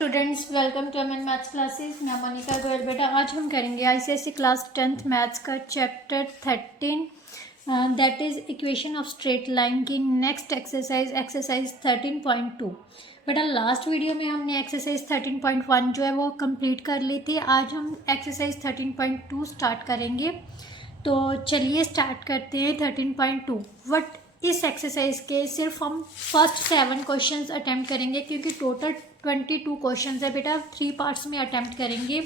Students welcome to MN maths classes. मैं मोनिका गोयल। बेटा आज हम करेंगे आईसीएसई क्लास 10th मैथ्स का chapter 13 that is equation of straight line की नेक्स्ट एक्सरसाइज 13.2। बेटा लास्ट वीडियो में हमने एक्सरसाइज 13.1 जो है वो कंप्लीट कर ली थी। आज हम एक्सरसाइज 13.2 स्टार्ट करेंगे। तो चलिए स्टार्ट करते हैं 13.2। वट इस एक्सरसाइज के सिर्फ हम फर्स्ट 7 क्वेश्चंस अटेम्प्ट करेंगे क्योंकि टोटल 22 क्वेश्चंस है बेटा। 3 पार्ट्स में अटेम्प्ट करेंगे।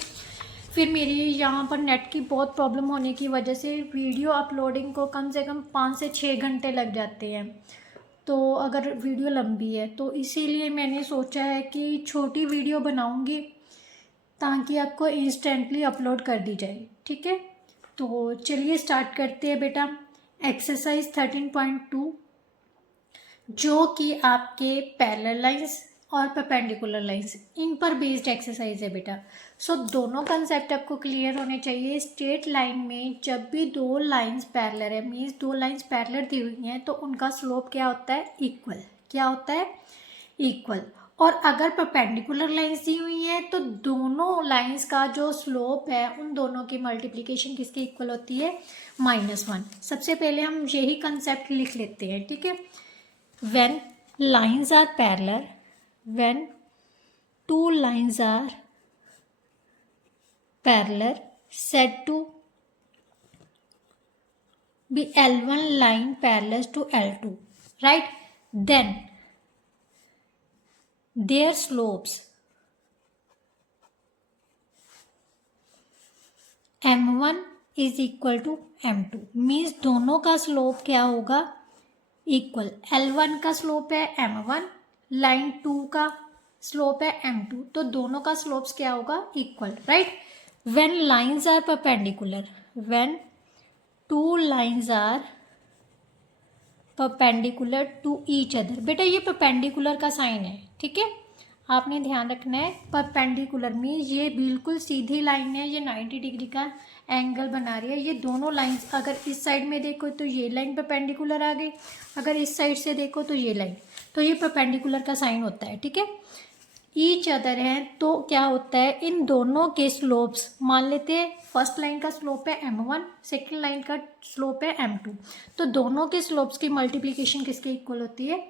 फिर मेरी यहाँ पर नेट की बहुत प्रॉब्लम होने की वजह से वीडियो अपलोडिंग को कम से कम 5 से 6 घंटे लग जाते हैं। तो अगर वीडियो लंबी है तो इसीलिए मैंने सोचा है कि छोटी वीडियो बनाऊँगी ताकि आपको इंस्टेंटली अपलोड कर दी जाए। ठीक है, तो चलिए स्टार्ट करते हैं बेटा। एक्सरसाइज 13.2 जो कि आपके पैरेलल लाइंस और परपेंडिकुलर लाइंस इन पर बेस्ड एक्सरसाइज है बेटा। सो दोनों कंसेप्ट आपको क्लियर होने चाहिए। स्ट्रेट लाइन में जब भी दो लाइंस पैरेलल है, मीन्स दो लाइंस पैरेलल दी हुई हैं, तो उनका स्लोप क्या होता है? इक्वल। क्या होता है? इक्वल। और अगर परपेंडिकुलर लाइंस दी हुई हैं तो दोनों लाइंस का जो स्लोप है उन दोनों की मल्टीप्लिकेशन किसके इक्वल होती है? -1। सबसे पहले हम यही कंसेप्ट लिख लेते हैं। ठीक है, when lines are parallel, when two lines are parallel said to be L1 line parallel to L2, right? Then their slopes M1 is equal to M2 means दोनों का स्लोप क्या होगा? इक्वल। L1 का स्लोप है M1, line 2 का slope है M2, तो दोनों का स्लोप्स क्या होगा? Equal, right? When lines are perpendicular, when two lines are perpendicular to each other. बेटा ये परपेंडिकुलर का साइन है, ठीक है, आपने ध्यान रखना है। परपेंडिकुलर मीन्स ये बिल्कुल सीधी लाइन है, ये 90 डिग्री का एंगल बना रही है। ये दोनों लाइंस अगर इस साइड में देखो तो ये लाइन परपेंडिकुलर आ गई, अगर इस साइड से देखो तो ये लाइन, तो ये परपेंडिकुलर का साइन होता है। ठीक है, ईच अदर है तो क्या होता है? इन दोनों के स्लोप्स मान लेते हैं। फर्स्ट लाइन का स्लोप है M1, सेकेंड लाइन का स्लोप है M2, तो दोनों के स्लोप्स की मल्टीप्लिकेशन किसके इक्वल होती है?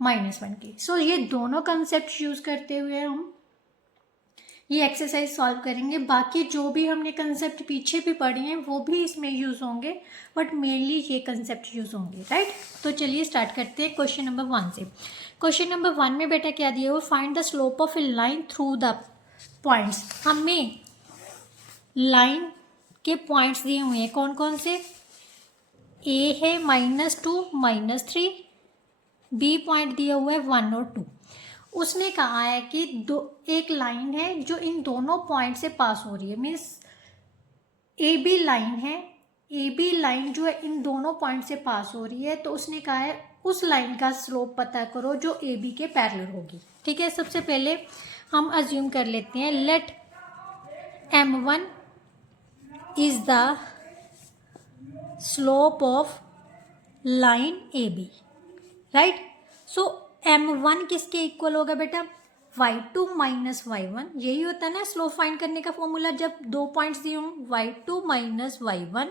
-1 की। सो ये दोनों कंसेप्ट यूज करते हुए हम ये एक्सरसाइज सॉल्व करेंगे। बाकी जो भी हमने कंसेप्ट पीछे भी पढ़े हैं वो भी इसमें यूज होंगे, बट मेनली ये कंसेप्ट यूज होंगे, राइट? तो चलिए स्टार्ट करते हैं क्वेश्चन नंबर 1 से। क्वेश्चन नंबर 1 में बेटा क्या दिया हुआ? Find the slope of A line through the points. हमें लाइन के पॉइंट्स दिए हुए हैं, कौन कौन से? ए है -2 -3, बी पॉइंट दिया हुआ है 1 और 2। उसने कहा है कि एक लाइन है जो इन दोनों पॉइंट से पास हो रही है, मीन्स ए बी लाइन है। ए बी लाइन जो है इन दोनों पॉइंट से पास हो रही है, तो उसने कहा है उस लाइन का स्लोप पता करो जो ए बी के पैरेलल होगी। ठीक है, सबसे पहले हम अज्यूम कर लेते हैं, let M1 is the slope of line A B, right? So M1 किसके इक्वल होगा बेटा? y2 minus y1। यही होता है ना स्लोप फाइंड करने का फॉर्मूला, जब दो पॉइंट्स दिए हों, y2 minus y1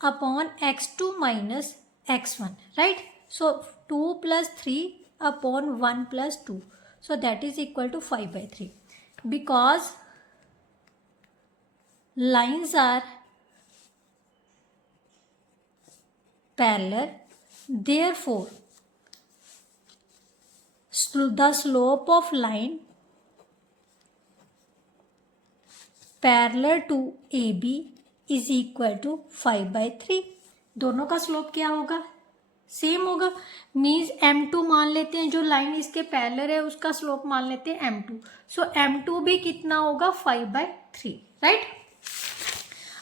upon x2 minus x1, right? So 2 + 3 upon 1 + 2, so that is equal to 5/3 because lines are parallel, therefore the slope of line parallel to AB is equal to 5/3। दोनों का slope क्या होगा? Same होगा। Means M2 मान लेते हैं, जो line इसके पैरेलल है उसका स्लोप मान लेते हैं M2। सो M2 भी कितना होगा? 5/3, राइट?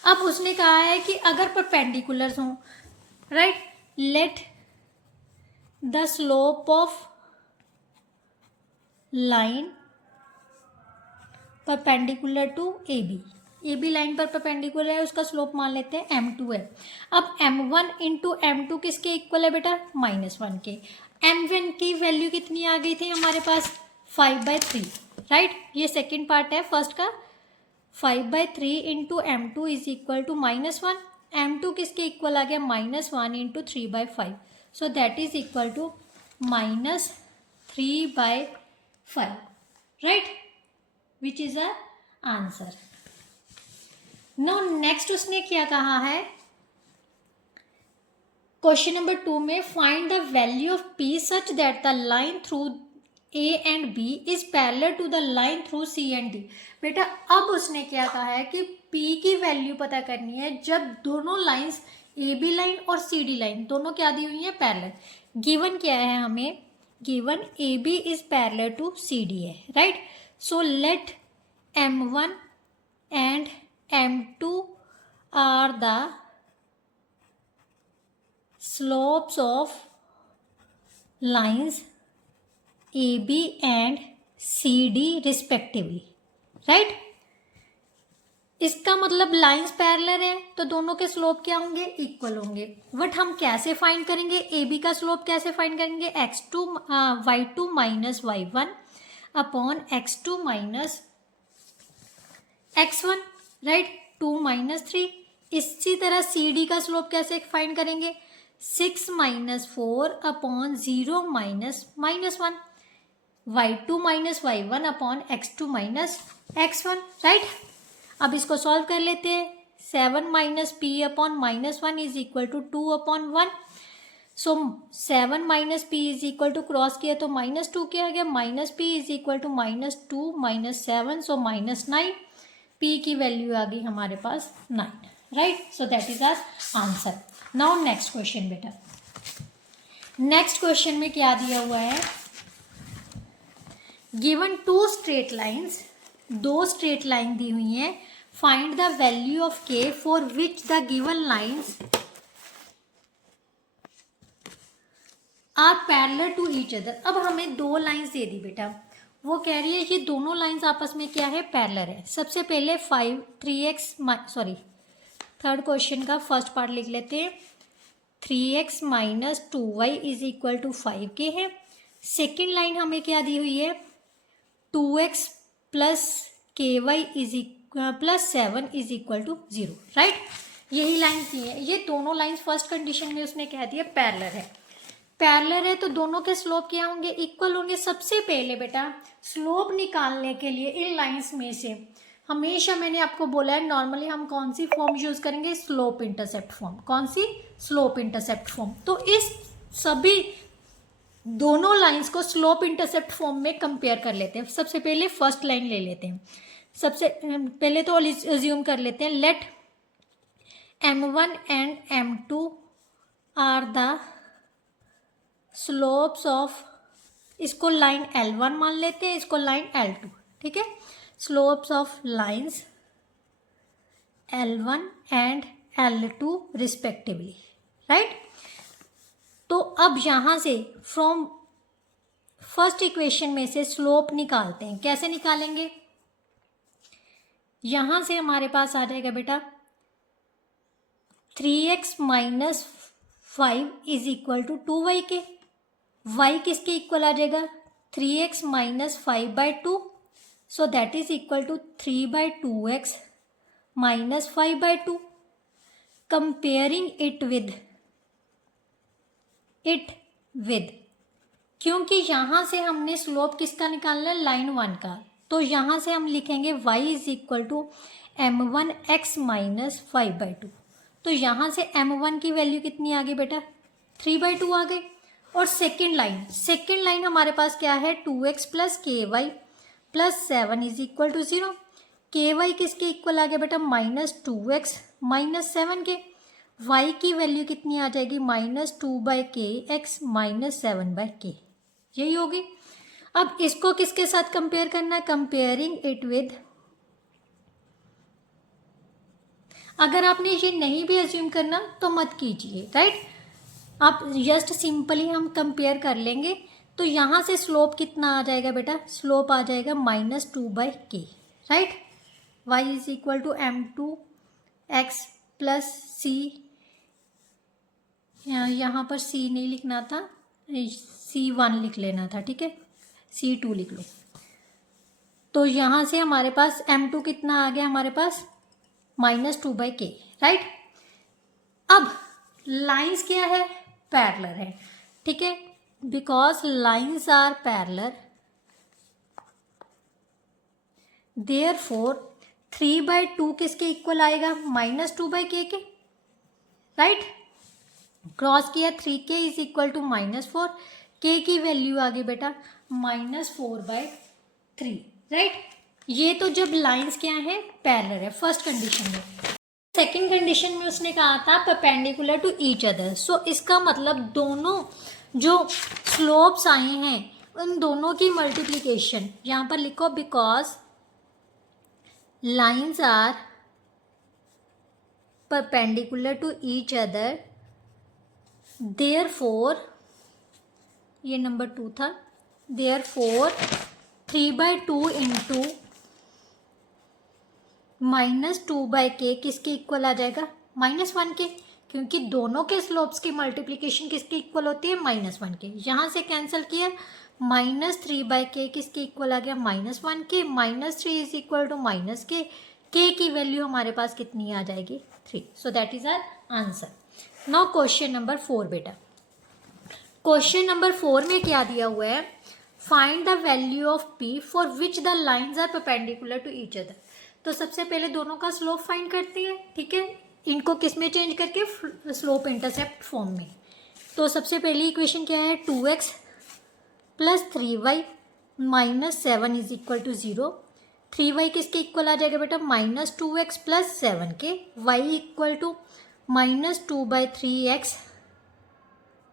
अब उसने कहा है कि अगर परपेंडिकुलर्स हों, right, let the slope of line perpendicular to A B line पर परपेंडिकुलर है, उसका स्लोप मान लेते हैं M2 है। अब M1 इंटू M2 किसके इक्वल है बेटा? -1 के। M1 की वैल्यू कितनी आ गई थी हमारे पास? 5/3, राइट। ये सेकेंड पार्ट है फर्स्ट का। 5/3 into M2 is equal to -1। M2 किसके इक्वल आ गया? -1 into 3/5। So that is equal to -3/5, right, which is a answer. Now next उसने क्या कहा है क्वेश्चन नंबर 2 में, find the value of P such that the line through A and B is parallel to the line through C and D। बेटा अब उसने क्या कहा है कि P की वैल्यू पता करनी है जब दोनों लाइंस AB लाइन और CD लाइन दोनों क्या दी हुई है? पैरेलल। गिवन क्या है हमें? Given AB is parallel to CD है, right. So let M1 and M2 are the slopes of lines AB and CD respectively, right। इसका मतलब लाइंस पैरेलल है तो दोनों के स्लोप क्या होंगे? इक्वल होंगे। बट हम कैसे फाइंड करेंगे? AB का स्लोप कैसे फाइंड करेंगे? y2 minus y1 upon x2 minus x1, right, 2 minus 3। इसी तरह CD का स्लोप कैसे फाइंड करेंगे? 6 minus 4 upon 0 minus -1, y2 minus y1 upon x2 minus x1, right. अब इसको सॉल्व कर लेते हैं। 7 minus p upon -1 is equal to 2 upon 1। So 7 minus p is equal to cross किया तो -2 क्या आ गया? -p is equal to -2 minus 7, so -9। p की वैल्यू आ गई हमारे पास 9, right. So that is our answer. Now next question बेटा। नेक्स्ट क्वेश्चन में क्या दिया हुआ है? Given 2 straight lines, 2 straight line दी हुई हैं। Find the value of k for which the given lines are parallel to each other. अब हमें 2 लाइंस दे दी बेटा, वो कह रही है ये दोनों लाइंस आपस में क्या है? पैरेलल है। सबसे पहले 3rd क्वेश्चन का फर्स्ट पार्ट लिख लेते हैं। 3x minus 2y is equal to 5k है। सेकेंड लाइन हमें क्या दी हुई है? 2x plus ky is plus 7 is equal to 0, right. यही लाइन दी है। ये दोनों लाइंस फर्स्ट कंडीशन में उसने कह दिया पैरेलल है। पैरेलल है तो दोनों के स्लोप क्या होंगे? इक्वल होंगे। सबसे पहले बेटा स्लोप निकालने के लिए इन लाइंस में से हमेशा मैंने आपको बोला है नॉर्मली हम कौन सी फॉर्म यूज करेंगे? Slope intercept form. कौन सी? Slope intercept form. तो इस सभी दोनों लाइंस को स्लोप इंटरसेप्ट फॉर्म में कंपेयर कर लेते हैं। सबसे पहले फर्स्ट लाइन ले लेते हैं। सबसे पहले तो अज्यूम कर लेते हैं let M1 and M2 are the slopes of, इसको लाइन L1 मान लेते हैं, इसको लाइन L2, ठीक है। Slopes of lines L1 and L2 respectively, right. तो अब यहां से फ्रॉम फर्स्ट इक्वेशन में से स्लोप निकालते हैं। कैसे निकालेंगे? यहां से हमारे पास आ जाएगा बेटा 3x minus 5 is equal to 2y के। y किसके इक्वल आ जाएगा? 3x minus 5/2, so that is equal to 3/2x minus 5/2। Comparing it with क्योंकि यहां से हमने स्लोप किसका निकालना है? लाइन 1 का। तो यहां से हम लिखेंगे y is equal to m1x minus 5/2। तो यहां से m1 की वैल्यू कितनी आ गई बेटा? 3/2 आ गई। और सेकेंड लाइन हमारे पास क्या है? 2x plus ky plus 7 is equal to 0। ky किसके इक्वल आ गया बेटा? -2x माइनस 7 के। y की वैल्यू कितनी आ जाएगी? -2/kx माइनस 7/k, यही होगी। अब इसको किसके साथ कंपेयर करना है? कंपेयरिंग इट विद, अगर आपने ये नहीं भी अज्यूम करना तो मत कीजिए, राइट। आप जस्ट सिंपली हम कंपेयर कर लेंगे। तो यहाँ से स्लोप कितना आ जाएगा बेटा? स्लोप आ जाएगा -2/k, right. y is equal to m2x plus c, यहाँ पर c नहीं लिखना था, c1 लिख लेना था, ठीक है, c2 लिख लो। तो यहाँ से हमारे पास m2 कितना आ गया हमारे पास -2/k, राइट। अब लाइंस क्या है, पैरेलल है, ठीक है, because lines are parallel therefore 3/2 किसके इक्वल आएगा, -2/k के, राइट। क्रॉस किया 3k is equal to -4, k की वैल्यू आ गई बेटा -4/3, राइट। ये तो जब लाइंस क्या है, पैरेलल है, फर्स्ट कंडीशन में। सेकंड कंडीशन में उसने कहा था परपेंडिकुलर टू ईच अदर। सो इसका मतलब दोनों जो स्लोप्स आए हैं उन दोनों की मल्टीप्लिकेशन, यहाँ पर लिखो because lines are perpendicular to each other therefore, ये नंबर 2 था, देयरफॉर 3/2 इंटू -2/k किसके इक्वल आ जाएगा, -1 के, क्योंकि दोनों के स्लोप्स की मल्टीप्लिकेशन किसके इक्वल होती है, -1 के। यहाँ से कैंसिल किया, -3/k किसके इक्वल आ गया, -1 के, -3 is equal to -k, k की वैल्यू हमारे पास कितनी आ जाएगी, 3। So that is our answer. Now question number 4 बेटा, क्वेश्चन नंबर 4 में क्या दिया हुआ है, find the value of p for which the lines are perpendicular to each other. तो सबसे पहले दोनों का स्लोप फाइंड करते हैं, ठीक है, इनको किस में चेंज करके, स्लोप इंटरसेप्ट फॉर्म में। तो सबसे पहली इक्वेशन क्या है, 2x + 3y - 7 is equal to 0। 3y किसके इक्वल आ जाएगा बेटा, -2x + 7 के, y इक्वल टू -2/3x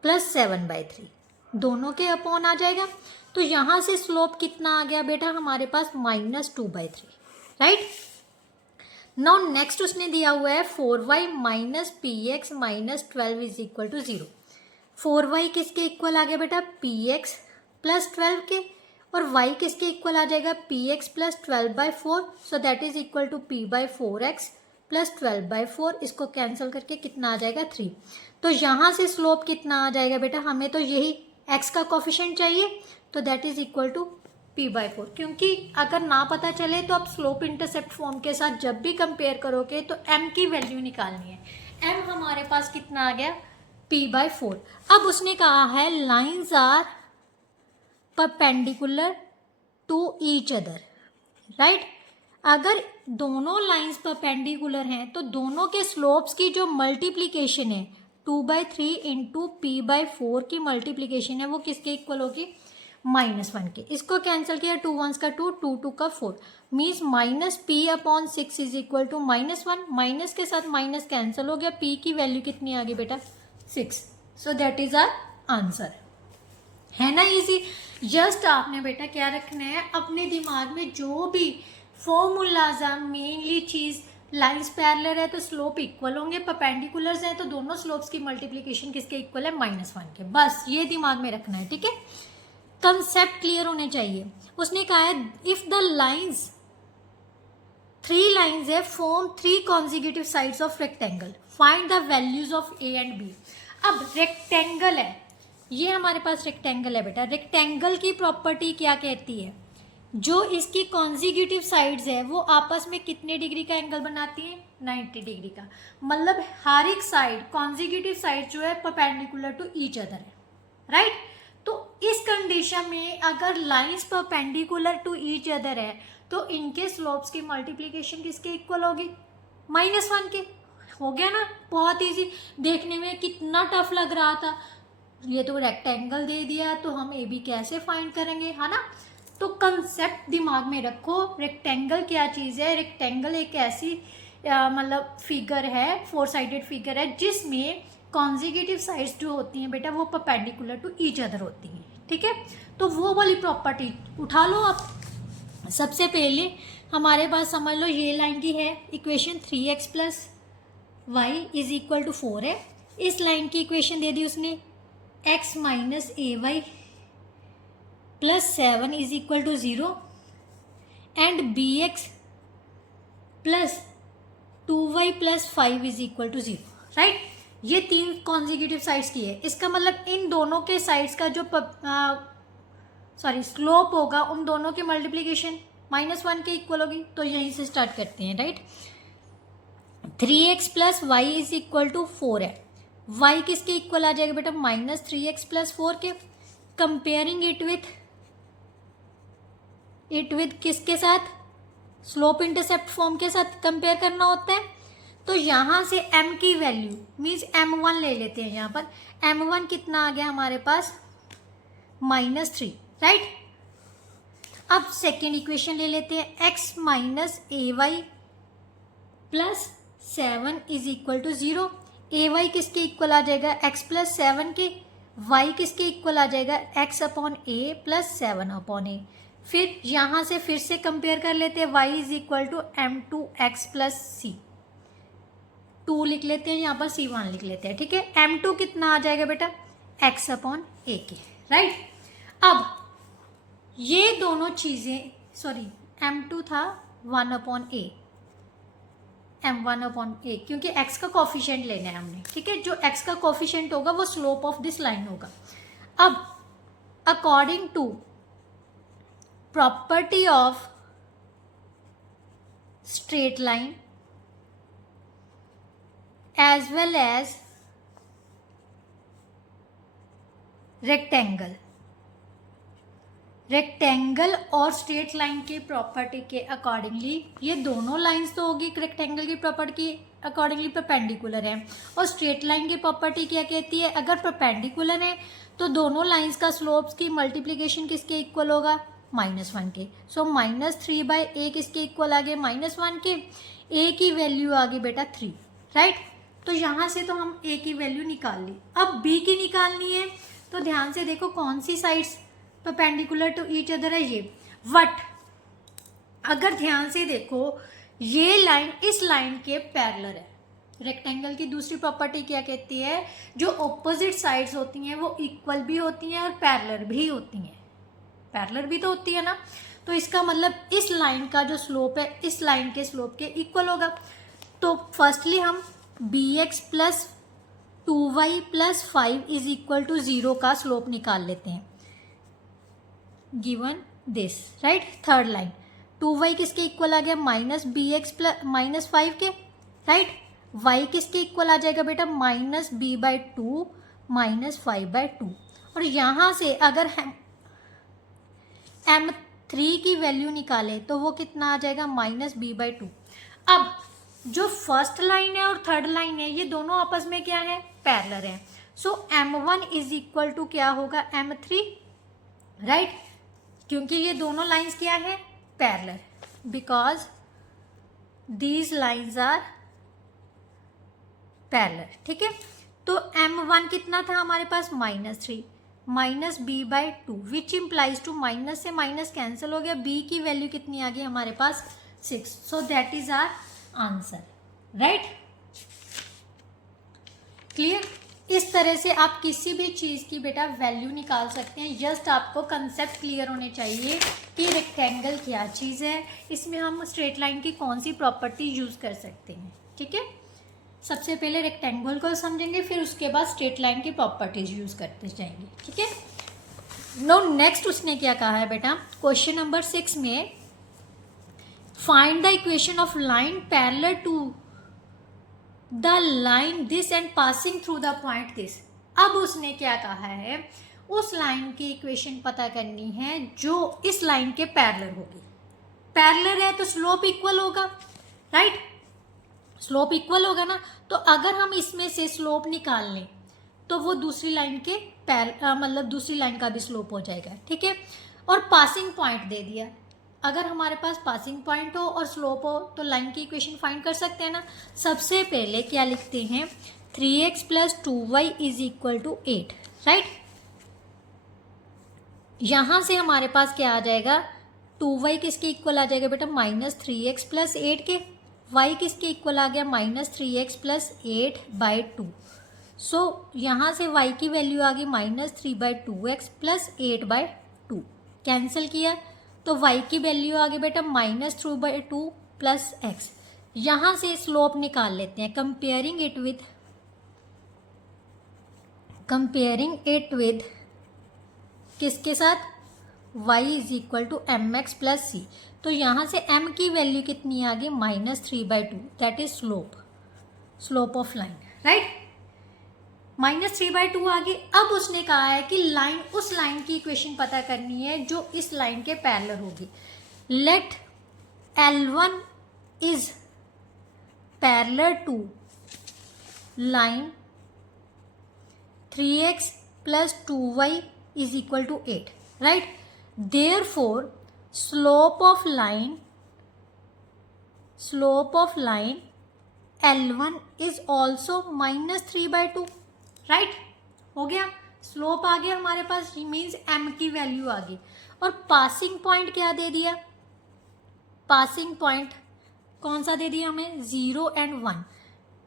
+ 7/3, दोनों के अपॉन आ जाएगा। तो यहाँ से स्लोप कितना आ गया बेटा हमारे पास, -2/3, राइट। नाउ नेक्स्ट उसने दिया हुआ है 4y - px - 12 is equal to 0। 4y किसके इक्वल आ गया बेटा, px + 12 के, और y किसके इक्वल आ जाएगा, px + 12/4, so that is equal to p/4x + 12/4। इसको कैंसिल करके कितना आ जाएगा, 3। तो यहाँ से स्लोप कितना आ जाएगा बेटा, हमें तो यही x का कोफिशिएंट चाहिए, तो that is equal to p/4। क्योंकि अगर ना पता चले तो आप स्लोप इंटरसेप्ट फॉर्म के साथ जब भी कंपेयर करोगे तो m की वैल्यू निकालनी है। m हमारे पास कितना आ गया, p/4। अब उसने कहा है lines are perpendicular to each other, right. अगर दोनों लाइंस परपेंडिकुलर हैं तो दोनों के स्लोप्स की जो मल्टीप्लिकेशन है 2/3 इंटू p/4 की मल्टीप्लिकेशन है वो किसके इक्वल होगी, -1 के। इसको कैंसिल किया, 2 1s का 2, 2 2 का 4, means -p/6 is equal to -1, minus के साथ माइनस कैंसिल हो गया, p की वैल्यू कितनी आ गई बेटा, 6। So that is our answer, है ना इजी। जस्ट आपने बेटा क्या रखना है, अपने दिमाग में जो भी फॉर्मूलाज है, मेनली चीज़ लाइंस पैरेलल है तो स्लोप इक्वल होंगे, परपेंडिकुलर्स हैं तो दोनों स्लोप्स की मल्टीप्लिकेशन किसके इक्वल है, -1 के, बस ये दिमाग में रखना है, ठीक है। कंसेप्ट क्लियर होने चाहिए। उसने कहा है इफ द लाइंस 3 लाइंस है form 3 consecutive sides of rectangle, find the values of a and b. अब रेक्टेंगल है, ये हमारे पास रेक्टेंगल है बेटा। रेक्टेंगल की प्रॉपर्टी क्या कहती है, जो इसकी कॉन्जिक्यूटिव साइड्स है वो आपस में कितने डिग्री का एंगल बनाती हैं, 90 डिग्री का। मतलब हर एक साइड कॉन्जिक्यूटिव साइड जो है परपेंडिकुलर टू ईच अदर है, राइट। तो इस कंडीशन में अगर lines perpendicular to each other है तो इनके स्लोप्स की मल्टीप्लिकेशन किसके इक्वल होगी, -1 के। हो गया ना, बहुत इजी। देखने में कितना टफ लग रहा था, ये तो रेक्टेंगल दे दिया तो हम ए बी कैसे फाइंड करेंगे, है ना। तो कंसेप्ट दिमाग में रखो, रेक्टेंगल क्या चीज़ है। रेक्टेंगल एक ऐसी मतलब फिगर है, 4 साइडेड फिगर है जिसमें कॉन्जिक्यूटिव साइड्स जो होती हैं बेटा वो परपेंडिकुलर टू ईच अदर होती हैं, ठीक है। तो वो वाली प्रॉपर्टी उठा लो आप। सबसे पहले हमारे पास समझ लो ये लाइन की है equation 3x + y is equal to 4 है। इस लाइन की इक्वेशन दे दी उसने, x - ay + 7 is equal to 0 and bx + 2y + 5 is equal to 0, right. ये 3 कॉन्जिक्यूटिव साइड्स की है। इसका मतलब इन दोनों के साइड्स का जो स्लोप होगा उन दोनों की मल्टीप्लिकेशन -1 के इक्वल होगी, तो यहीं से स्टार्ट करते हैं, right. 3x plus y is equal to 4 है, y किसके इक्वल आ जाएगा बेटा, -3x प्लस 4 के। कंपेयरिंग इट विथ किसके साथ, स्लोप इंटरसेप्ट फॉर्म के साथ कंपेयर करना होता है। तो यहाँ से m की वैल्यू मीन्स m1 ले लेते हैं। यहाँ पर m1 कितना आ गया हमारे पास, -3, राइट। अब सेकेंड इक्वेशन ले लेते हैं, x minus a y plus 7 is equal to 0। A y किसके इक्वल आ जाएगा, x प्लस 7 के। y किसके इक्वल आ जाएगा, x अपॉन ए प्लस 7 अपॉन ए। फिर यहाँ से फिर से कंपेयर कर लेते हैं, y is equal to m2x plus C, 2 लिख लेते हैं, यहाँ पर c1 लिख लेते हैं, ठीक है। m2 कितना आ जाएगा बेटा, x अपॉन ए के, राइट। अब ये दोनों चीज़ें, सॉरी m2 था 1 अपॉन ए, m1 अपॉन ए, क्योंकि x का कोफिशिएंट लेना है हमने, ठीक है। जो x का कोफिशिएंट होगा वो स्लोप ऑफ दिस लाइन होगा। अब according to property of straight line as well as rectangle और स्ट्रेट लाइन की प्रॉपर्टी के अकॉर्डिंगली, ये दोनों लाइंस तो होगी रेक्टेंगल की प्रॉपर्टी की अकॉर्डिंगली परपेंडिकुलर है, और स्ट्रेट लाइन की प्रॉपर्टी क्या कहती है, अगर परपेंडिकुलर है तो दोनों लाइंस का स्लोप्स की मल्टीप्लिकेशन किसके इक्वल होगा, -1 के। सो -3/a किसके इक्वल आ गए, -1 के। a की वैल्यू आ गई बेटा 3, राइट। तो यहाँ से तो हम a की वैल्यू निकाल ली। अब b की निकालनी है, तो ध्यान से देखो कौन सी sides perpendicular to each other है, ये। बट अगर ध्यान से देखो, ये लाइन इस लाइन के पैरेलल है। रेक्टेंगल की दूसरी प्रॉपर्टी क्या कहती है, जो ऑपोजिट साइड्स होती हैं वो इक्वल भी होती हैं और पैरेलल भी होती हैं। पैरेलल भी तो होती है ना, तो इसका मतलब इस लाइन का जो स्लोप है इस लाइन के स्लोप के इक्वल होगा। तो फर्स्टली हम bx plus 2y plus 5 is equal to 0 का स्लोप निकाल लेते हैं, given this, right. Third line 2y किसके इक्वल आ गया, -bx प्लस -5 के, राइट। y किसके इक्वल आ जाएगा बेटा, -b/2 -5/2। और यहाँ से अगर हम m3 की वैल्यू निकालें तो वो कितना आ जाएगा, -b/2। अब जो फर्स्ट लाइन है और थर्ड लाइन है ये दोनों आपस में क्या है, पैरेलल है। सो m1 इज इक्वल टू क्या होगा, m3, राइट। क्योंकि ये दोनों लाइंस क्या है, parallel, because these lines are parallel, ठीक है। तो m1 कितना था हमारे पास, -3 -b/2 which implies to minus से माइनस कैंसिल हो गया, b की वैल्यू कितनी आ गई हमारे पास, 6। So that is our answer, right. Clear. इस तरह से आप किसी भी चीज़ की बेटा वैल्यू निकाल सकते हैं। जस्ट आपको कंसेप्ट क्लियर होने चाहिए कि रेक्टेंगल क्या चीज़ है, इसमें हम स्ट्रेट लाइन की कौन सी प्रॉपर्टी यूज़ कर सकते हैं, ठीक है। सबसे पहले रेक्टेंगल को समझेंगे, फिर उसके बाद स्ट्रेट लाइन की प्रॉपर्टीज यूज़ करते जाएंगे, ठीक है। नो नेक्स्ट उसने क्या कहा है बेटा, क्वेश्चन नंबर 6 में find the equation of line parallel to the line this and passing through the point this. अब उसने क्या कहा है, उस लाइन की इक्वेशन पता करनी है जो इस लाइन के पैरेलल होगी। पैरेलल है तो स्लोप इक्वल होगा, राइट। स्लोप इक्वल होगा ना, तो अगर हम इसमें से स्लोप निकाल लें तो वो दूसरी लाइन के मतलब दूसरी लाइन का भी स्लोप हो जाएगा, ठीक है। और पासिंग पॉइंट दे दिया, अगर हमारे पास पासिंग पॉइंट हो और स्लोप हो तो लाइन की इक्वेशन फाइंड कर सकते हैं ना। सबसे पहले क्या लिखते हैं, 3x plus 2y is equal to 8, right. यहाँ से हमारे पास क्या आ जाएगा, 2y किसके इक्वल आ जाएगा बेटा, -3x प्लस 8 के। y किसके इक्वल आ गया, -3x प्लस 8/2। सो यहाँ से y की वैल्यू आ गई -3/2x प्लस 8/2। कैंसिल किया तो y की वैल्यू आ गई बेटा -3/2 प्लस x। यहाँ से स्लोप निकाल लेते हैं, कंपेयरिंग इट विथ किसके साथ, Y is equal to M X plus C. तो यहाँ से m की वैल्यू कितनी आ गई -3/2, that is slope of line, right. -3/2 आ गई। अब उसने कहा है कि लाइन, उस लाइन की इक्वेशन पता करनी है जो इस लाइन के पैरेलल होगी। Let L1 is parallel to line 3x plus 2y is equal to 8, right. Therefore slope of line L1 is also -3/2, right. हो गया, स्लोप आ गया हमारे पास, मीन्स m की वैल्यू आ गई। और पासिंग पॉइंट क्या दे दिया, पासिंग पॉइंट कौन सा दे दिया हमें, 0 and 1।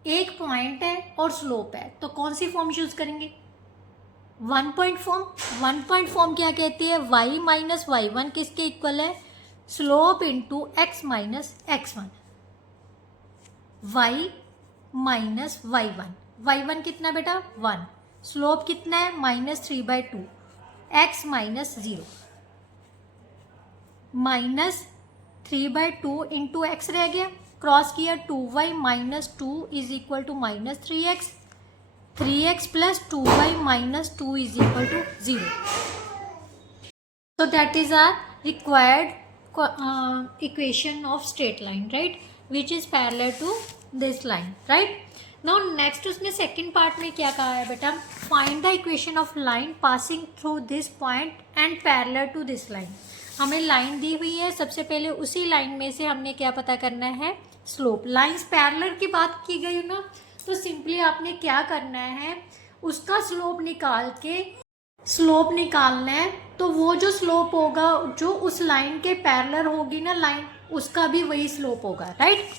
एक पॉइंट है और स्लोप है, तो कौन सी फॉर्म यूज करेंगे, 1 पॉइंट फॉर्म। 1 पॉइंट फॉर्म क्या कहती है, y माइनस y1 किसके इक्वल है, slope into x minus x1, y minus y1। y1 कितना बेटा 1, स्लोप कितना है -3/2, x माइनस 0, -3/2 इंटू एक्स रह गया, क्रॉस किया 2y minus 2 is equal to -3x, 3x plus 2y minus 2 is equal to 0। So that is our required equation of straight line, right, which is parallel to this line, right. Now next उसने second part में क्या कहा है बेटा, find the equation of line passing through this point and parallel to this line। हमें line दी हुई है, सबसे पहले उसी लाइन में से हमने क्या पता करना है, स्लोप। लाइंस पैरेलल की बात की गई ना, तो सिंपली आपने क्या करना है, उसका स्लोप निकालना है। तो वो जो स्लोप होगा, जो उस लाइन के पैरेलल होगी ना लाइन, उसका भी वही स्लोप होगा, राइट।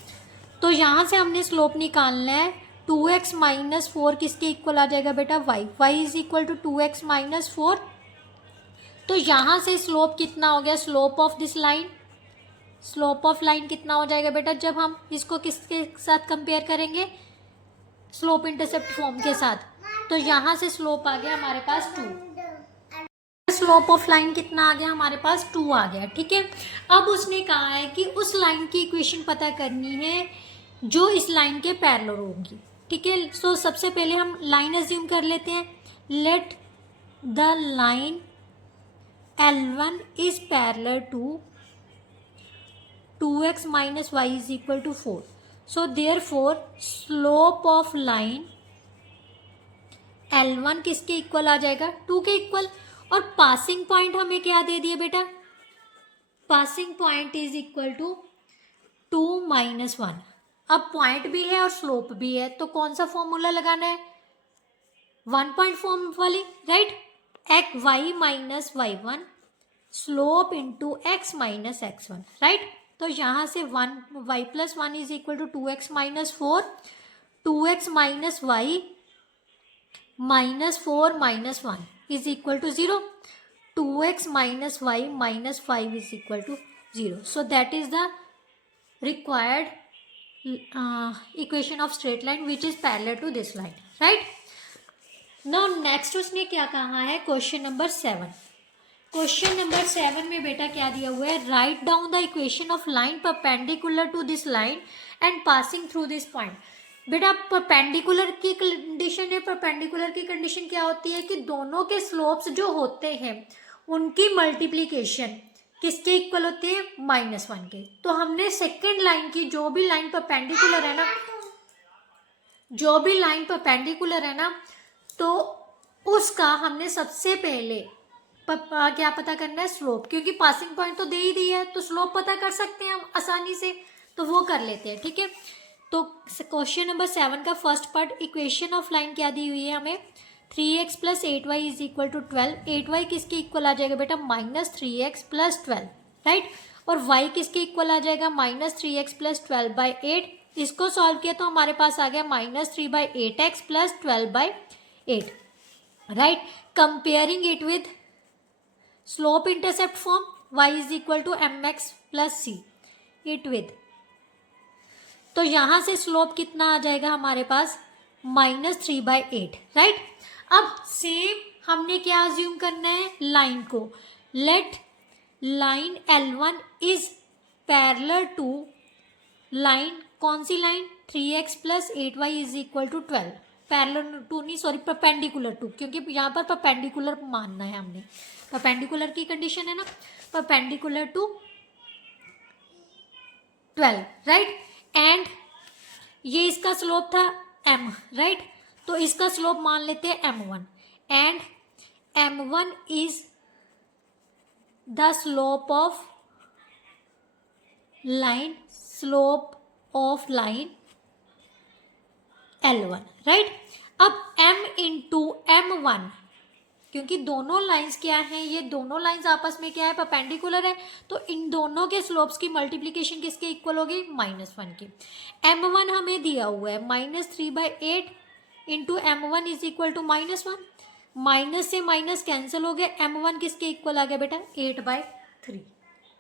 तो यहाँ से हमने स्लोप निकालना है, 2x माइनस 4 किसके इक्वल आ जाएगा बेटा, y is equal to 2x minus 4। तो यहाँ से स्लोप कितना हो गया, slope of this line, slope of line कितना हो जाएगा बेटा, जब हम इसको किसके साथ कंपेयर करेंगे, स्लोप इंटरसेप्ट फॉर्म के साथ। तो यहाँ से स्लोप आ गया हमारे पास 2, स्लोप ऑफ लाइन कितना आ गया हमारे पास 2 आ गया, ठीक है। अब उसने कहा है कि उस लाइन की इक्वेशन पता करनी है जो इस लाइन के पैरेलल होगी, ठीक है। सो सबसे पहले हम लाइन अज्यूम कर लेते हैं, let the line L1 is parallel to 2x minus y is equal to 4। So therefore slope of line L1 किसके इक्वल आ जाएगा, 2 के इक्वल। और पासिंग पॉइंट हमें क्या दे दिया बेटा, passing point is equal to 2 minus 1। अब पॉइंट भी है और स्लोप भी है, तो कौन सा फॉर्मूला लगाना है, 1 पॉइंट फॉर्म वाली, right. X y minus y1 slope into x minus x1, right. तो यहाँ से y plus 1 is equal to 2x minus 4, 2x minus y minus 4 minus 1 is equal to 0, 2x minus y minus 5 is equal to 0। So that is the required equation of straight line which is parallel to this line, right. Now next उसने क्या कहा है, question number 7। Question number 7 में बेटा क्या दिया हुआ है, write down the equation of line perpendicular to this line and passing through this point. बेटा परपेंडिकुलर की कंडीशन है, परपेंडिकुलर की कंडीशन क्या होती है कि दोनों के स्लोप्स जो होते हैं उनकी मल्टीप्लीकेशन किसके इक्वल होते हैं, -1 के। तो हमने सेकेंड लाइन की जो भी लाइन परपेंडिकुलर है ना, जो भी लाइन परपेंडिकुलर है ना, तो उसका हमने सबसे पहले क्या पता करना है, स्लोप। क्योंकि पासिंग पॉइंट तो दे ही दिया है, तो स्लोप पता कर सकते हैं हम आसानी से, तो वो कर लेते हैं, ठीक है। तो क्वेश्चन नंबर 7 का first part, equation of line क्या दी हुई है हमें, 3x plus 8y is equal to 12। 8y किसके इक्वल आ जाएगा बेटा, -3x प्लस 12, राइट। और y किसके इक्वल आ जाएगा, -3x प्लस 12/8। इसको सॉल्व किया तो हमारे पास आ गया -3/8x plus 12/8, right. Comparing it with slope intercept form, y is equal to mx plus c, it with, तो यहाँ से स्लोप कितना आ जाएगा हमारे पास, -3/8, राइट। अब सेम हमने क्या अज्यूम करना है, लाइन को, let line L1 is parallel to line, कौन सी line, 3x plus 8y is equal to 12, parallel to नहीं सॉरी परपेंडिकुलर टू, क्योंकि यहाँ पर परपेंडिकुलर मानना है हमने, परपेंडिकुलर की कंडीशन है ना, परपेंडिकुलर टू 12, राइट। एंड ये इसका स्लोप था m, राइट, तो इसका स्लोप मान लेते हैं m1 and m1 is the slope of line, slope of line L1, right. अब m इंटू m1, क्योंकि दोनों लाइंस क्या हैं, ये दोनों लाइंस आपस में क्या है, परपेंडिकुलर है, तो इन दोनों के स्लोप्स की मल्टीप्लिकेशन किसके इक्वल होगी, -1 की। m1 हमें दिया हुआ है -3/8 into m1 is equal to -1, minus से माइनस कैंसिल हो गया, m1 किसके इक्वल आ गया बेटा, 8/3,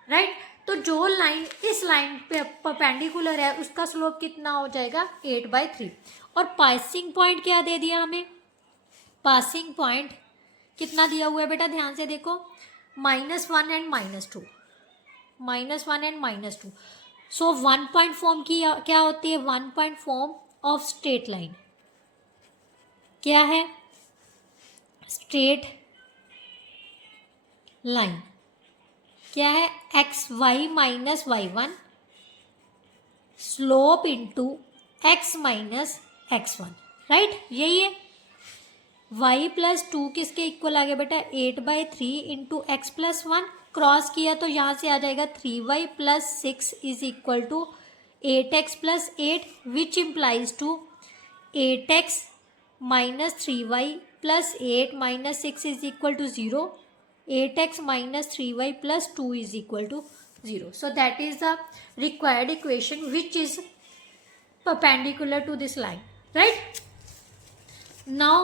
राइट। तो जो लाइन इस लाइन पे परपेंडिकुलर है उसका स्लोप कितना हो जाएगा, 8/3। और पासिंग पॉइंट क्या दे दिया हमें, पासिंग पॉइंट कितना दिया हुआ है बेटा, ध्यान से देखो, -1 and -2, -1 and -2। So 1 point form की क्या होती है, 1 point form of straight line क्या है, स्ट्रेट लाइन क्या है, xy minus y1 slope into x minus x1, right, यही है। y प्लस 2 किसके इक्वल आ गया बेटा, 8/3 इंटू एक्स प्लस 1, क्रॉस किया तो यहाँ से आ जाएगा 3y plus 6 is equal to 8x plus 8, which implies to 8x minus 3y plus 8 minus 6 is equal to 0, 8x minus 3y plus 2 is equal to 0. So that is the required equation which is perpendicular to this line, right? Now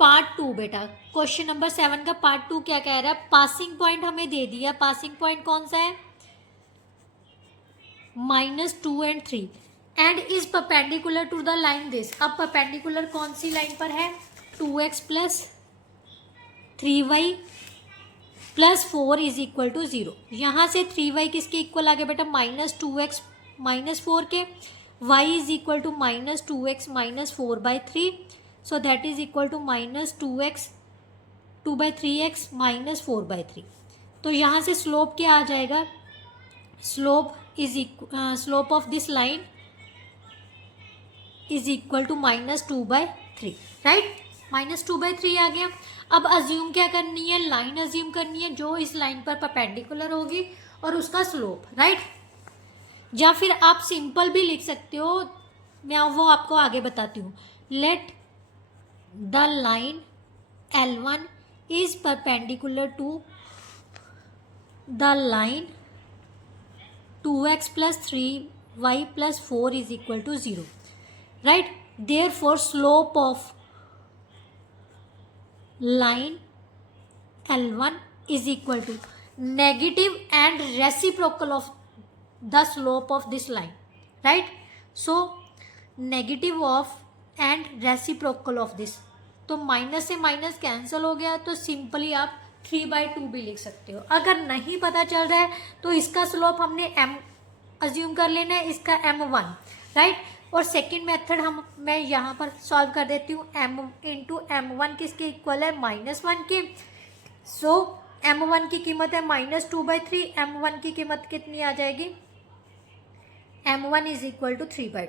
part 2 बेटा, question number 7 का part 2 क्या कह रहा है, passing point हमें दे दिया, passing point कौन सा है, -2 and 3 and is perpendicular to the line this. अब परपेंडिकुलर कौन सी लाइन पर है, 2x plus 3y plus 4 is equal to 0। यहाँ से 3y किसके इक्वल आ गया बेटा, -2x माइनस 4 के, y is equal to -2x minus 4/3, so that is equal to -2x 2/3x minus 4/3। तो यहाँ से स्लोप क्या आ जाएगा, slope is slope of this line is equal to -2/3, right, -2/3 आ गया। अब अज्यूम क्या करनी है, लाइन अज्यूम करनी है जो इस लाइन पर परपेंडिकुलर होगी और उसका स्लोप, राइट। या फिर आप सिंपल भी लिख सकते हो, मैं वो आपको आगे बताती हूँ। Let the line L1 is perpendicular to the line 2x plus 3y plus 4 is equal to 0, right. Therefore slope of line L1 is equal to negative and reciprocal of the slope of this line, right? So negative of and reciprocal of this, तो minus से minus cancel हो गया, तो simply आप 3/2 भी लिख सकते हो। अगर नहीं पता चल रहा है तो इसका स्लोप हमने m अज्यूम कर लेना है, इसका m1, राइट। और सेकेंड मेथड मैं यहाँ पर सॉल्व कर देती हूँ, m इंटू m1 किसके इक्वल है, -1 के। सो m1 की कीमत है -2/3, m1 की कीमत कितनी आ जाएगी, m1 इज इक्वल टू 3/2।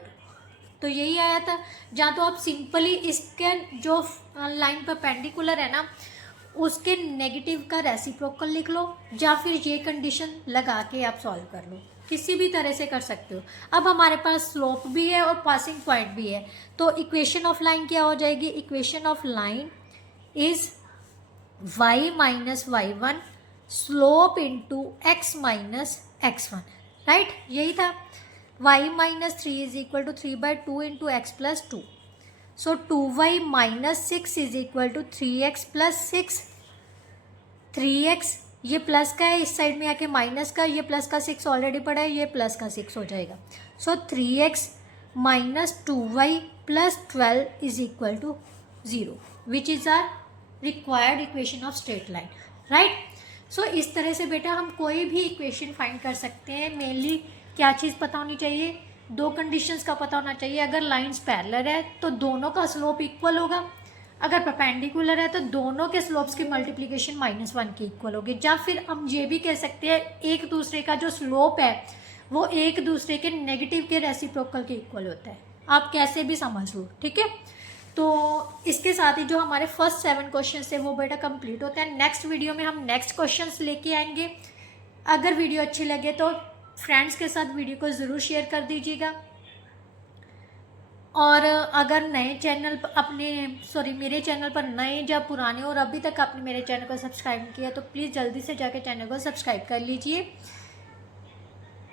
तो यही आया था। जहाँ तो आप सिंपली इसके जो लाइन परपेंडिकुलर है ना उसके नेगेटिव का रेसिप्रोकल लिख लो, या फिर ये कंडीशन लगा के आप सॉल्व कर लो, किसी भी तरह से कर सकते हो। अब हमारे पास स्लोप भी है और पासिंग पॉइंट भी है, तो इक्वेशन ऑफ लाइन क्या हो जाएगी, equation of line is y minus y1 slope into x minus x1, right, यही था। y minus 3 is equal to 3/2 into x plus 2, so 2y minus 6 is equal to 3x plus 6, 3x ये plus का है, इस side में आके minus का, ये प्लस का 6 ऑलरेडी पड़ा है, ये प्लस का 6 हो जाएगा। So 3x minus 2y plus 12 is equal to 0, which is our required equation of straight line, right. So इस तरह से बेटा हम कोई भी इक्वेशन फाइंड कर सकते हैं। मेनली क्या चीज़ पता होनी चाहिए, दो कंडीशंस का पता होना चाहिए। अगर लाइंस पैरेलल है तो दोनों का स्लोप इक्वल होगा, अगर परपेंडिकुलर है तो दोनों के स्लोप्स की मल्टीप्लिकेशन -1 की इक्वल होगी। या फिर हम ये भी कह सकते हैं एक दूसरे का जो स्लोप है वो एक दूसरे के नेगेटिव के रेसिप्रोकल के इक्वल होता है। आप कैसे भी समझ लो, ठीक है। तो इसके साथ ही जो हमारे फर्स्ट 7 क्वेश्चन थे वो बेटा कंप्लीट होते हैं। नेक्स्ट वीडियो में हम नेक्स्ट क्वेश्चंस लेके आएंगे। अगर वीडियो अच्छी लगे तो फ्रेंड्स के साथ वीडियो को ज़रूर शेयर कर दीजिएगा। और अगर नए चैनल मेरे चैनल पर नए या पुराने और अभी तक आपने मेरे चैनल को सब्सक्राइब नहीं किया तो प्लीज़ जल्दी से जाकर चैनल को सब्सक्राइब कर लीजिए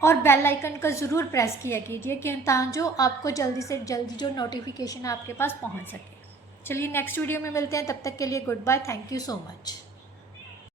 और बेल आइकन का ज़रूर प्रेस किया कीजिए कि ताकि आपको जल्दी से जल्दी जो नोटिफिकेशन आपके पास पहुंच सके। चलिए नेक्स्ट वीडियो में मिलते हैं, तब तक के लिए goodbye, thank you so much.